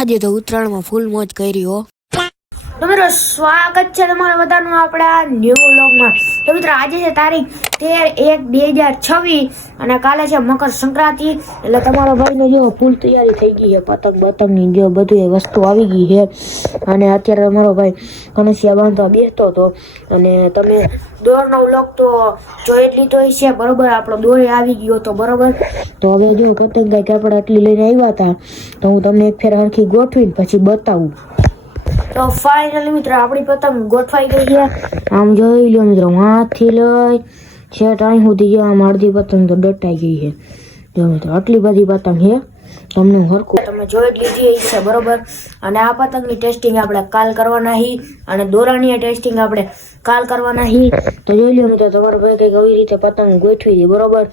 આજે તો ઉત્તરાયણમાં ફૂલ મોજ કરી હો. તો મિત્રો સ્વાગત છે તમારા બધાનું આપણા ન્યૂ વ્લોગમાં. તો મિત્રો આજે છે તારીખ 13/1/2026 અને કાલે છે મકર સંક્રાંતિ. એટલે તમારા ભાઈને જો ફૂલ તૈયારી થઈ ગઈ છે, પતંગની જો બધી વસ્તુ આવી ગઈ છે. અને અત્યારે તમારો ભાઈ કણસિયા બાંધવા બેસતો હતો અને તમે દોરનો વ્લોગ તો જોઈ જ લીધો છે બરોબર. આપણો દોરે આવી ગયો તો બરોબર. તો હવે જો પતંગ કાંઈક આપણે આટલી લઈને આવ્યા હતા તો હું તમને એક ફેર હરખી ગોઠવીને પછી બતાવું. તો ફાઇનલી મિત્રો આપણી પતંગ ગોઠવાઈ ગઈ છે. આમ જોઈ લો મિત્રો, હાથથી લઈ છે ટાઈમ સુધી જો આમ અડધી પતંગ તો દટાઈ ગઈ છે. જો મિત્રો આટલી બધી પતંગ છે, તમને હરખું તમે જોઈ જ લીધી છે બરોબર. અને આ પતંગની ટેસ્ટિંગ આપણે કાલ કરવાના હી અને દોરાની ટેસ્ટિંગ આપણે કાલ કરવાના હી. તો જોઈ લો મિત્રો, તમારો ભાઈ કંઈક આવી રીતે પતંગ ગોઠવી હતી બરોબર.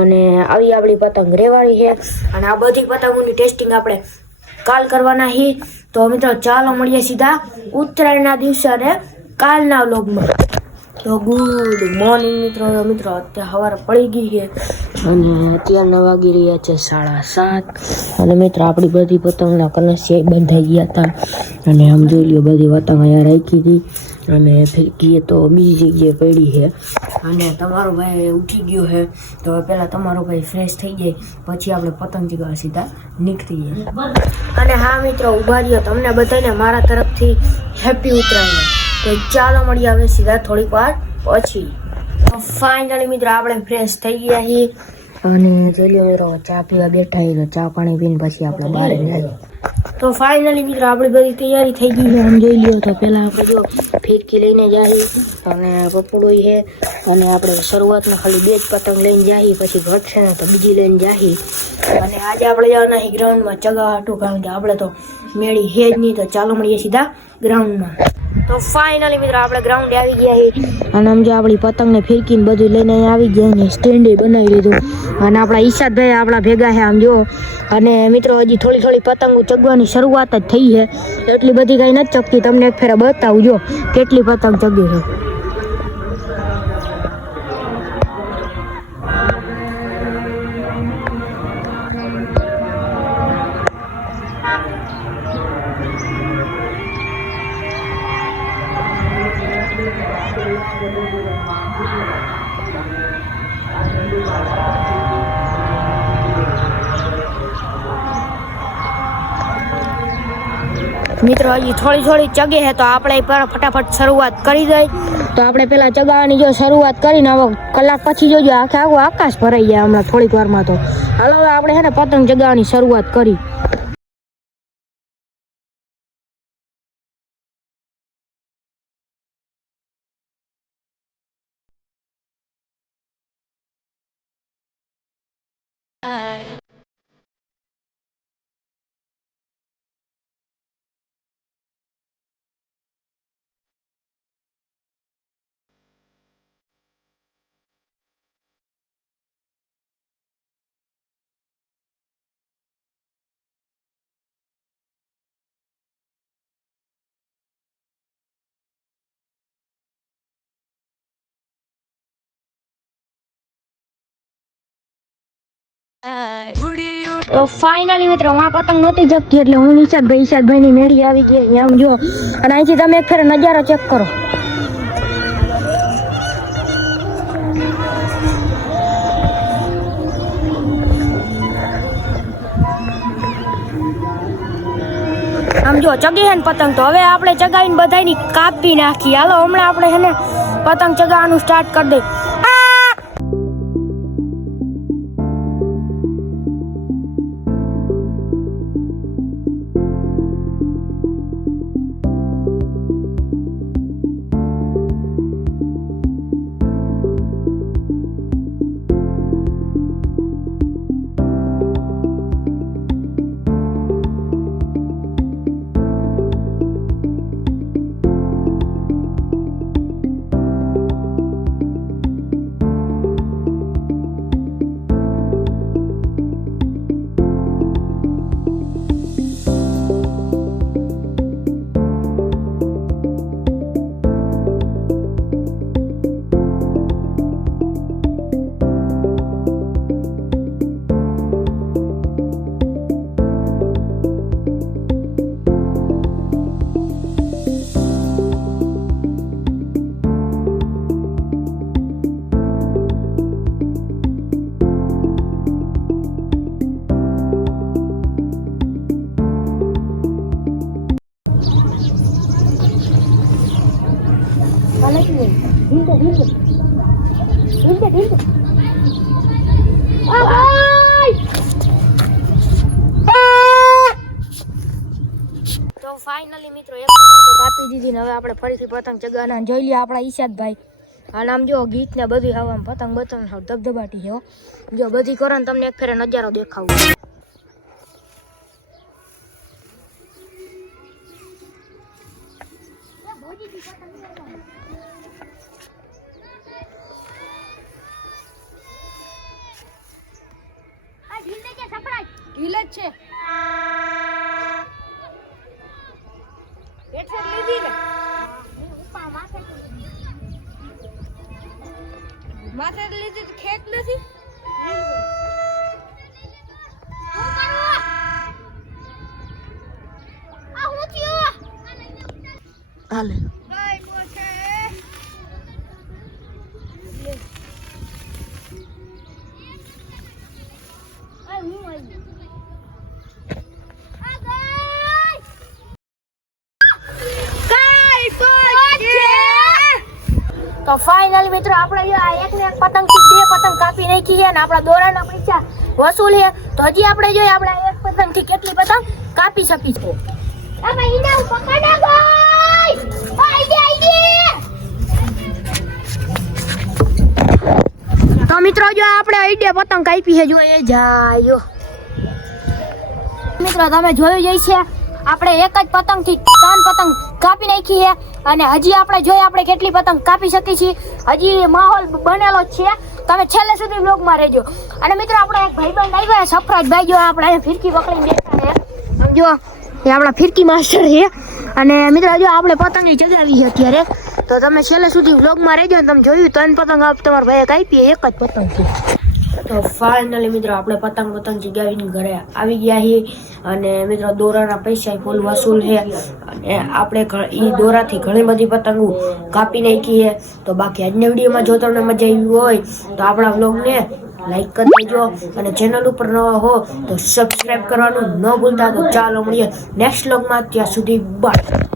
અને આવી આપણી પતંગ રેવાળી છે અને આ બધી પતંગોની ટેસ્ટિંગ આપણે કાલ કરવાના હી. તો મિત્રો ચાલો મળીએ સીધા ઉત્તરાયણના દિવસે અને કાલના વ્લોગમાં. તો ગુડ મોર્નિંગ મિત્રો. અત્યારે સવાર પડી ગઈ છે અને અત્યારના વાગી રહ્યા છે 7:30. અને મિત્રો આપણી બધી પતંગના કનસિયા બંધાઈ ગયા હતા અને આમ જોઈ લ્યો બધી પતંગ અહીંયા રાખી હતી અને ફિરકી તો બીજી જગ્યાએ પડી છે. અને તમારો ભાઈ ઉઠી ગયો છે તો પહેલાં તમારો ભાઈ ફ્રેશ થઈ જાય પછી આપણે પતંગ ચગાવવા સીધા નીકળી જાય. અને હા મિત્રો ઉભા રહ્યો, તમને બધાને મારા તરફથી હેપી ઉત્તરાયણ. તો ચાલો મળીએ હવે સીધા થોડીક વાર પછી. તો ફાઇનલી મિત્રો આપણે ફ્રેશ થઈ ગયા છીએ અને જોઈ લો મિત્રો ચા પીવા બેઠા છીએ. તો ચા પાણી પીને પછી આપણે બહાર જઈએ. તો ફાઇનલી મિત્રો આપણી બધી તૈયારી થઈ ગઈ છે. આમ જોઈ લ્યો તો પહેલાં આપણે જો ફિરકી લઈને જઈએ અને પપડું છે અને આપણે શરૂઆતમાં ખાલી 2 જ પતંગ લઈને જઈએ, પછી ઘટશે ને તો બીજી લઈને જઈએ. અને આજે આપણે જવાના છીએ ગ્રાઉન્ડમાં ચગાવવા હતું, કારણ કે આપણે તો મેળી છે જ નહીં. તો ચાલો મળીએ સીધા ગ્રાઉન્ડમાં. તો ફાઇનલી મિત્રો આપણે ગ્રાઉન્ડે આવી ગયા છીએ અને આમ જો આપણી પતંગને ફિરકીને બધું લઈને અહીંયા આવી ગયા અને સ્ટેન્ડે બનાવી લીધું. અને આપણા ઈશાદભાઈ આપણા ભેગા છે આમ જો. અને મિત્રો હજી થોડી પતંગો ચગવાની શરૂઆત જ થઈ છે, એટલી બધી કંઈ નથી ચગતી. તમને એક ફેરા બતાવું જો કેટલી પતંગ ચગી છે. મિત્રો હજી થોડી ચગે છે તો આપણે ફટાફટ શરૂઆત કરી દઈએ. તો આપણે પેલા ચગાવવાની જો શરૂઆત કરીને હવે કલાક પછી જોજો આખું આકાશ ભરાઈ જાય હમણાં થોડીક વારમાં. તો હાલો હવે આપણે છે ને પતંગ ચગાવવાની શરૂઆત કરી. તો ફાઇનલી મિત્રો આ પતંગ નહોતી જગતી એટલે હું ઈશાદભાઈ ની મેળી આવી ગઈ. આમ જો અને અહીંથી તમે એક ફેર નજારો ચેક કરો. આમ જો ચગી છે ને પતંગ. તો હવે આપણે ચગાવીને બધાની કાપી નાખી. હાલો હમણાં આપણે છે ને પતંગ ચગાવવાનું સ્ટાર્ટ કરી દઈએ. તો ફાઇનલી મિત્રો એક પતંગ તો કાપી દીધી ને હવે આપણે ફરીથી પતંગ ચગાવવાના જોઈ લઈએ આપણા ઈશાદભાઈ. અને આમ જો ગીત ને બધું આવા પતંગ બતંગ ધબધબાટી છે હો. જો બધી કરો ને તમને એક ફેરે નજારો દેખાવું. ઢીલ જ છે હેડસેટ લીધી ને માથે લીધી તો ખેક નથી હાલે તો ફાઇનલી મિત્રો આપણે જો આ એક ને એક પતંગ થી બે પતંગ કાપી નાખી છે અને આપણા દોરાના પૈસા વસૂલ છે. તો હજી આપણે જોઈએ આપણે એક પતંગ થી કેટલી પતંગ કાપી શકી છે. તો મિત્રો જો આપણે આઈડિયા પતંગ કાપી છે જો એ જાય મિત્રો તમે જોયું જઈ છે આપણે એક જ પતંગ થી 3 પતંગ કાપી નાખી છે અને હજી આપણે જોઈએ આપણે કેટલી પતંગ કાપી શકી છીએ. હજી માહોલ બનેલો છે તમે છેલ્લે સુધી બ્લોગમાં રહેજો. અને મિત્રો આપણે એક ભાઈબંધ આવ્યા સફરાજભાઈ જો આપણે ફિરકી પકડીને બેઠા છે જો એ આપણા ફિરકી માસ્ટર છે. અને મિત્રો જો આપણે પતંગ ચગાવી છે અત્યારે તો તમે છેલ્લે સુધી બ્લોગમાં રહેજો ને તમે જોયું 3 પતંગ તમારા ભાઈએ કાપી એક જ પતંગ છે. તો ફાઇનલી મિત્રો આપણે પતંગ ચગાવીને ઘરે આવી ગયા છીએ અને મિત્રો દોરાના પૈસા ફૂલ વસૂલ છે અને આપણે એ દોરાથી ઘણી બધી પતંગો કાપી નાખી છે. તો બાકી આજના વિડીયોમાં જો તમને મજા આવી હોય તો આપણા વ્લોગને લાઈક કરી દેજો અને ચેનલ ઉપર નવા હો તો સબસ્ક્રાઈબ કરવાનું ન ભૂલતા. તો ચાલો મળીએ નેક્સ્ટ વ્લોગમાં, ત્યાં સુધી બાય.